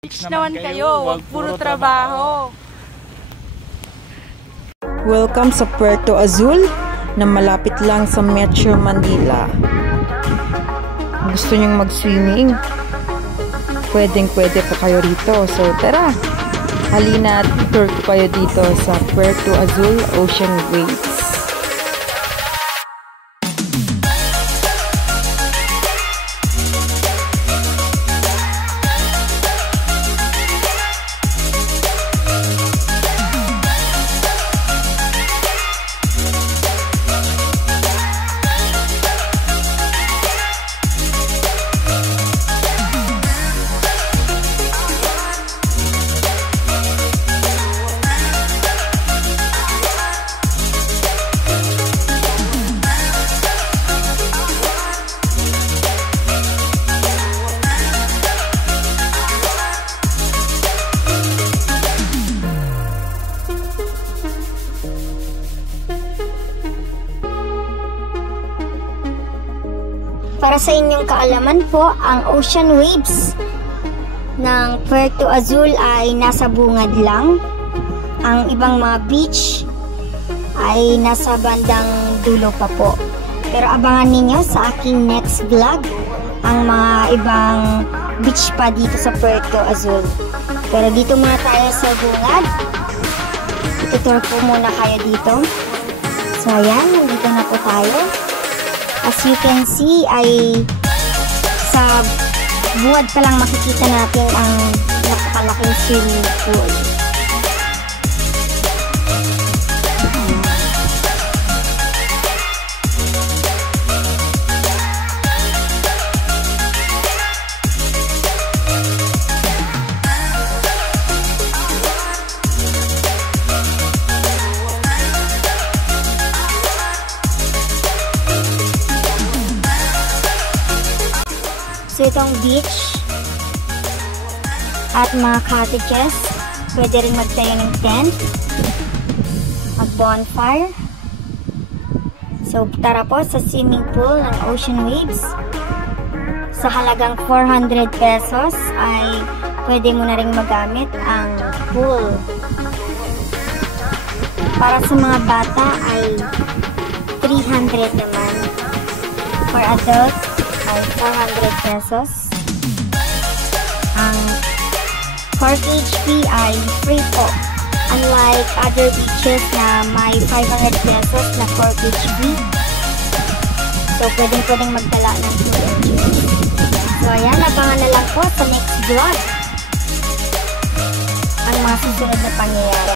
Beach naman kayo, wag puro trabaho. Welcome sa Puerto Azul na malapit lang sa Metro Manila. Gusto nyong mag-swimming? Pwedeng-pwede pa kayo rito. So tara, halina at tour ko kayo dito sa Puerto Azul Ocean Waves. Para sa inyong kaalaman po, ang ocean waves ng Puerto Azul ay nasa bungad lang. Ang ibang mga beach ay nasa bandang dulo pa po. Pero abangan ninyo sa aking next vlog ang mga ibang beach pa dito sa Puerto Azul. Pero dito muna tayo sa bungad. Itutur po muna kayo dito. So ayan, nandito na po tayo. As you can see, ay sa buwad pa lang makikita natin ang napakalaking swimming pool. So itong beach at mga cottages, pwede rin magtayo ng tent, mag-bonfire. So tara po sa swimming pool ng Ocean Waves. Sa halagang 400 pesos ay pwede mo na rin magamit ang pool. Para sa mga bata ay 300 naman. For adults ay 400 pesos. Ang corkage fee ay free po. Unlike other beaches na may 500 pesos na corkage fee. So, pwedeng magdala ng tubig. So, ayan. Abangan na lang po sa next vlog ang mga susunod na pangyayari.